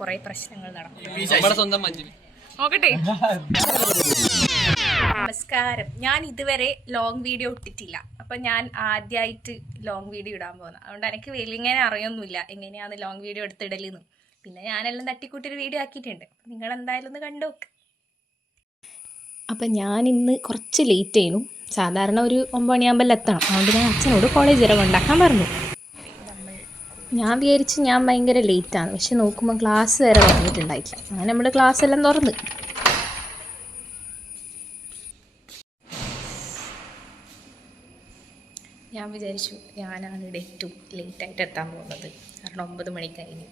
കുറെ പ്രശ്നങ്ങൾ നടക്കും. നോക്കട്ടെ. നമസ്കാരം. ഞാൻ ഇതുവരെ ലോങ് വീഡിയോ ഇട്ടിട്ടില്ല. അപ്പൊ ഞാൻ ആദ്യമായിട്ട് ലോങ് വീഡിയോ ഇടാൻ പോകുന്നത്. അതുകൊണ്ട് എനിക്ക് വലിങ്ങനെ അറിയൊന്നുമില്ല എങ്ങനെയാണ് ലോങ് വീഡിയോ എടുത്തിടലെന്ന്. പിന്നെ ഞാനെല്ലാം തട്ടിക്കൂട്ടൊരു വീഡിയോ ആക്കിയിട്ടുണ്ട്. നിങ്ങൾ എന്തായാലും ഒന്ന് കണ്ടോക്ക്. അപ്പം ഞാൻ ഇന്ന് കുറച്ച് ലേറ്റ് ചെയ്യുന്നു. സാധാരണ ഒരു 9 മണിയാകുമ്പോൾ എത്തണം. അതുകൊണ്ട് ഞാൻ അച്ഛനോട് കോളേജ് വരെ കൊണ്ടാക്കാൻ പറഞ്ഞു. ഞാൻ വിചാരിച്ച് ഞാൻ ഭയങ്കര ലേറ്റാണ്. പക്ഷെ നോക്കുമ്പോൾ ക്ലാസ് വരെ തുറന്നിട്ടുണ്ടായിട്ടില്ല. അങ്ങനെ നമ്മുടെ ക്ലാസ് എല്ലാം തുറന്ന്. ഞാൻ വിചാരിച്ചു ഞാനാണ് ഇവിടെ ഏറ്റവും ലേറ്റായിട്ട് എത്താൻ പോകുന്നത്. കാരണം 9 മണി കഴിഞ്ഞു.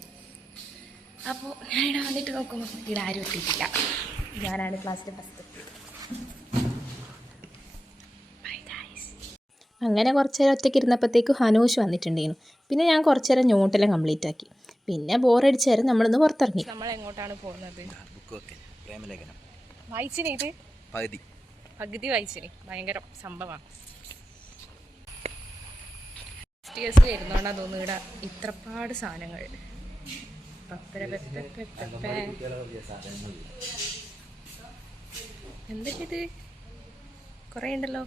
അപ്പോൾ ഞാൻ ഇവിടെ വന്നിട്ട് നോക്കുമ്പോൾ ഇവിടെ ആരും എത്തിയിട്ടില്ല. ഞാനാണ് ക്ലാസ്സിൽ ഫസ്റ്റ്. അങ്ങനെ കുറച്ച് നേരം ഒറ്റയ്ക്ക് ഇരുന്നപ്പോഴത്തേക്ക് ഹനൂഷ് വന്നിട്ടുണ്ടായിരുന്നു. പിന്നെ ഞാൻ കുറച്ച് നേരം നോട്ടെല്ലാം കംപ്ലീറ്റ് ആക്കി. പിന്നെ ബോറടിച്ച് നേരം നമ്മളിന്ന് പുറത്തിറങ്ങി. നമ്മൾ എങ്ങോട്ടാണ് പോകുന്നത്? വായിച്ചിനി ഇത് പകുതി വായിച്ചിനി. ഭയങ്കര സംഭവമാണ്. ഫസ്റ്റ് വരുന്നോണ്ടാ തോന്നുന്നു ഇവിടെ ഇത്രപാട് സാധനങ്ങൾ. എന്തൊക്കെ ഇത് കുറേ ഉണ്ടല്ലോ.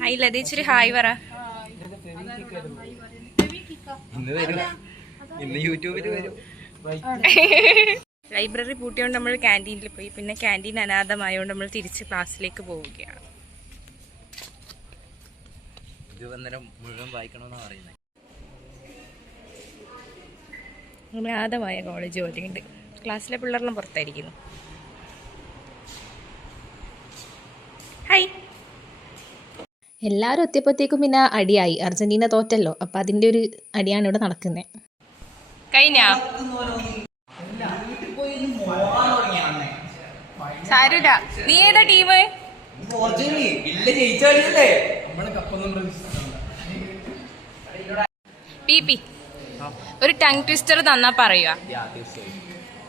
ഹായ് ലതീച്ചൊരു ഹായ് പറ. ലൈബ്രറി പൂട്ടിയോണ്ട് നമ്മൾ ക്യാൻറ്റീനിൽ പോയി. പിന്നെ ക്യാൻറ്റീൻ അനാഥമായോണ്ട് നമ്മൾ തിരിച്ച് ക്ലാസ്സിലേക്ക് പോവുകയാണ്. അനാഥമായ കോളേജ് പോലെയുണ്ട്. ക്ലാസ്സിലെ പിള്ളേരെല്ലാം പുറത്തായിരിക്കുന്നു. ഹായ്. എല്ലാവരും എത്തിയപ്പോഴത്തേക്കും പിന്നെ അടിയായി. അർജന്റീന തോറ്റല്ലോ. അപ്പം അതിൻ്റെ ഒരു അടിയാണ് ഇവിടെ നടക്കുന്നത്. കഴിഞ്ഞാ സാരൂല. നീ ഏതാ ടീം? പി ഒരു ടങ് ട്വിസ്റ്റർ തന്നാ പറയുക.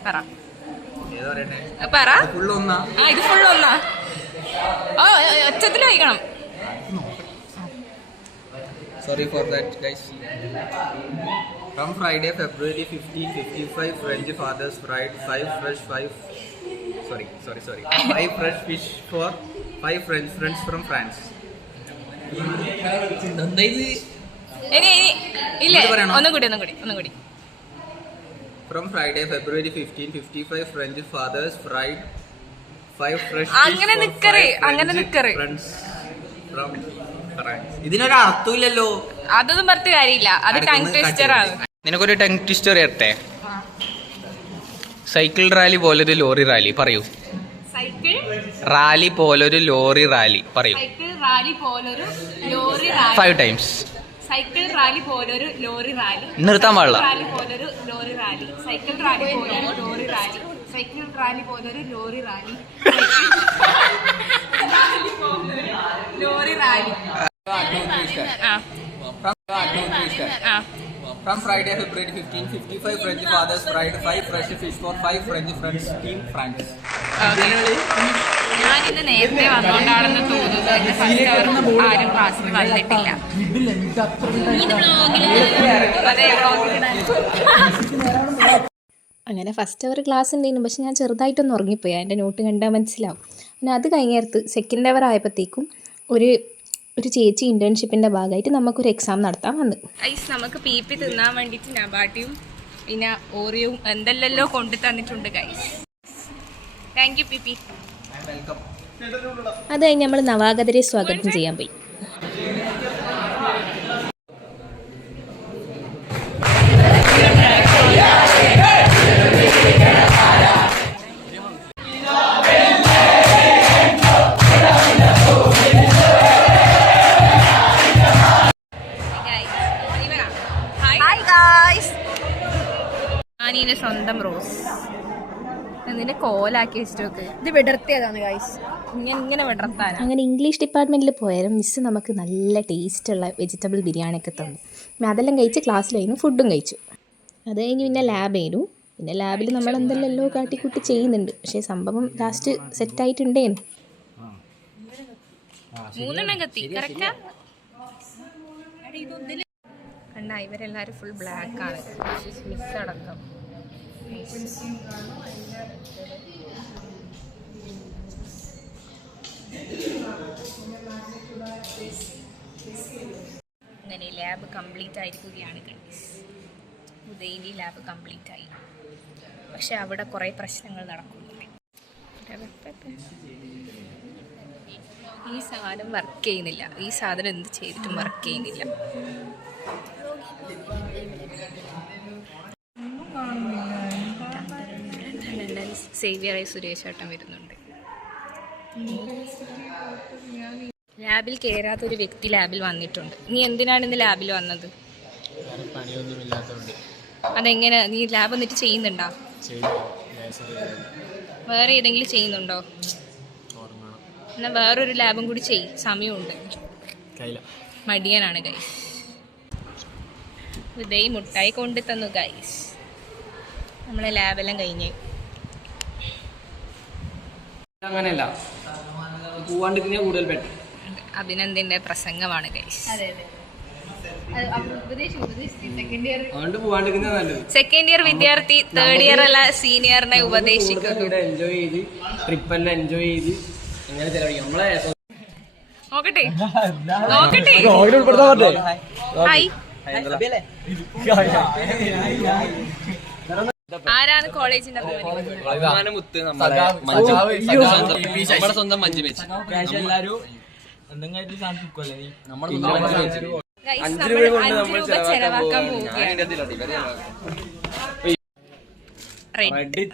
പറ. ഇത് ഫുള്ള് ഒന്നാ. ഒച്ചത്തിൽ വായിക്കണം. Sorry for that, guys. From Friday, February 15, 55, French fathers fried 5 fresh fish for 5 French friends from France. ഒന്നും കൂടി. From Friday, February 15, 55, French fathers fried 5 fresh fish for 5 friends from France. ഇതിനൊരു അർത്ഥമില്ലല്ലോ. അതൊന്നും പറഞ്ഞിട്ട് കാര്യമില്ല. അത് ടങ് ട്വിസ്റ്റർ ആണ്. നിനക്കൊരു tongue twister ഇരട്ടെ. Cycle rally പോലൊരു ലോറി റാലി പറയൂ. സൈക്കിൾ റാലി പോലൊരു ലോറി റാലി പറയൂ. സൈക്കിൾ റാലി പോലൊരു lorry rally. 5 times. Cycle rally പോലൊരു ലോറി റാലി. നിർത്താൻ പാടില്ല. റാലി പോലൊരു ലോറി റാലി. സൈക്കിൾ റാലി പോലൊരു ലോറി റാലി. സൈക്കിൾ റാലി പോലൊരു lorry rally. Lorry rally. From Friday, February 15, 55, French fathers fried 5 fresh fish for 5 French friends, Team France. ഞാനിന്ന് നേരത്തെ വന്നോണ്ടാണെന്ന് തോന്നുന്നു. ആരും ക്ലാസ്സിൽ വന്നിട്ടില്ല. അങ്ങനെ ഫസ്റ്റ് അവർ ക്ലാസ് ഉണ്ടായിരുന്നു. പക്ഷെ ഞാൻ ചെറുതായിട്ടൊന്ന് ഉറങ്ങിപ്പോയി. എൻ്റെ നോട്ട് കണ്ടാൽ മനസ്സിലാവും. പിന്നെ അത് കഴിഞ്ഞേർത്ത് സെക്കൻഡ് അവർ ആയപ്പോഴത്തേക്കും ഒരു ചേച്ചി ഇന്റേൺഷിപ്പിൻ്റെ ഭാഗമായിട്ട് നമുക്കൊരു എക്സാം നടത്താൻ വന്നു. നമുക്ക് പി തിന്നാൻ വേണ്ടിയിട്ട് നബാട്ടിയും പിന്നെ ഓറിയവും എന്തെല്ലോ കൊണ്ടു തന്നിട്ടുണ്ട് ഗൈസ്. Thank you P. അത് കഴിഞ്ഞ് നമ്മൾ നവാഗതരെ സ്വാഗതം ചെയ്യാൻ പോയി. സ്വന്തം റോസ് ഇതിന്റെ കോലാക്കി വെച്ചിട്ട് ഇത് വിടർത്തിയതാണ് ഗൈസ്. ഇങ്ങനെ വിടർത്താൻ. അങ്ങനെ ഇംഗ്ലീഷ് ഡിപ്പാർട്ട്മെന്റിൽ പോയാലും മിസ് നമുക്ക് നല്ല ടേസ്റ്റുള്ള വെജിറ്റബിൾ ബിരിയാണി ഒക്കെ തന്നു. അതെല്ലാം കഴിച്ച് ക്ലാസ്സിലായിരുന്നു. ഫുഡും കഴിച്ചു. അത് കഴിഞ്ഞ് പിന്നെ ലാബ് ആയിരുന്നു. പിന്നെ ലാബിൽ നമ്മൾ എന്തെല്ലോ കാട്ടിക്കൂട്ടി ചെയ്യുന്നുണ്ട്. പക്ഷേ സംഭവം ലാസ്റ്റ് സെറ്റായിട്ടുണ്ടേനു. 3 കത്തി കറക്റ്റാ. കണ്ട ഇവരെല്ലാരും ഫുൾ ബ്ലാക്ക് ആണ്. മിസ് അടക്കം അങ്ങനെ ലാബ് കംപ്ലീറ്റ് ആയിരിക്കുകയാണ് ഗൈസ്. ഉദയൻ്റെ ലാബ് കംപ്ലീറ്റ് ആയി. പക്ഷെ അവിടെ കുറേ പ്രശ്നങ്ങൾ നടക്കുന്നുണ്ട്. ഈ സാധനം വർക്ക് ചെയ്യുന്നില്ല. ഈ സാധനം എന്ത് ചെയ്തിട്ടും വർക്ക് ചെയ്യുന്നില്ല. സേവിയറായി സുരേഷ് ഏട്ടൻ വരുന്നുണ്ട്. ലാബിൽ കയറാത്തൊരു വ്യക്തി ലാബിൽ വന്നിട്ടുണ്ട്. നീ എന്തിനാണ് ഇന്ന് ലാബിൽ വന്നത്? അതെങ്ങനെ? നീ ലാബ് എന്നിട്ട് ചെയ്യുന്നുണ്ടോ? വേറെ ഏതെങ്കിലും ചെയ്യുന്നുണ്ടോ? എന്നാ വേറൊരു ലാബും കൂടി ചെയ്, സമയമുണ്ട്. മടിയനാണ് ഗൈസ്. ഇതേ മുട്ടായി കൊണ്ട് തന്നു ഗൈസ്. നമ്മളെ ലാബെല്ലാം കഴിഞ്ഞ്. അങ്ങനെയല്ല, പോവാണ്ടിരിക്കുന്ന കൂടുതൽ ബെറ്റർ. അഭിനന്ദിന്റെ പ്രസംഗമാണ് ഗൈസ്. സെക്കൻഡ് ഇയർ വിദ്യാർത്ഥി തേർഡ് ഇയർ അല്ല സീനിയറിനെ ഉപദേശിക്കുന്നു. എൻജോയ് ചെയ്ത് ട്രിപ്പ് എല്ലാം എൻജോയ് ചെയ്ത് എങ്ങനെ ചെലവഴിക്കും നമ്മളെ. നോക്കട്ടെ നോക്കട്ടെ. ഹായ്. ആരാണ് കോളേജിന്റെ സ്വന്തം മഞ്ജു വെച്ച് ചെലവാക്കാൻ പോവുകയാണ്.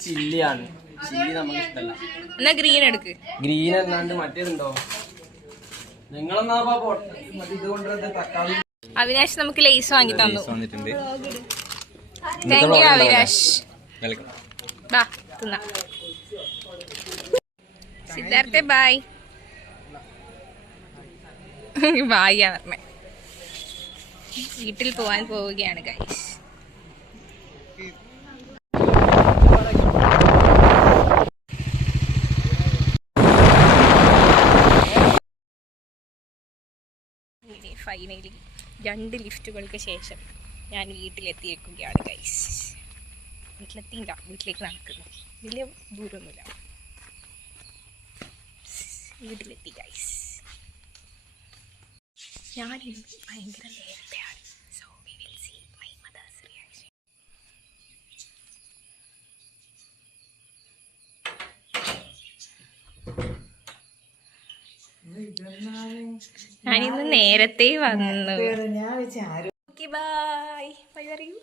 ചില്ലിയാണ്. ചില്ലി നമുക്ക് ഇഷ്ടമല്ല. എന്നാ ഗ്രീൻ എടുക്ക്. ഗ്രീൻ അല്ലാണ്ട് മറ്റേതുണ്ടോ? നിങ്ങളെന്നാ ഇതുകൊണ്ട് തക്കാളി. അവിനാശ് നമുക്ക് ലേസ് വാങ്ങി തന്നു. Thank you Avinash. ബാ തിന്നാ. സിദ്ധാർത്ഥ ബായ്. ബായിയാ പറഞ്ഞേ. വീട്ടിൽ പോവാൻ പോവുകയാണ് ഗൈസ്. ഫൈനലി 2 ലിഫ്റ്റുകൾക്ക് ശേഷം ഞാൻ വീട്ടിലെത്തിയിരിക്കുകയാണ് ഗൈസ്. വീട്ടിലെത്തിയില്ല, വീട്ടിലേക്ക് നടക്കുന്നു. വലിയ ദൂരമൊന്നുമില്ല. വീട്ടിലെത്തി ഗൈസ്. ഞാനിന്ന് ഭയങ്കര നേരത്തെയാണ്. So we will see my mother's reaction. ഞാനിന്ന് നേരത്തെ വന്നു. ബൈ ബൈ പറയൂ.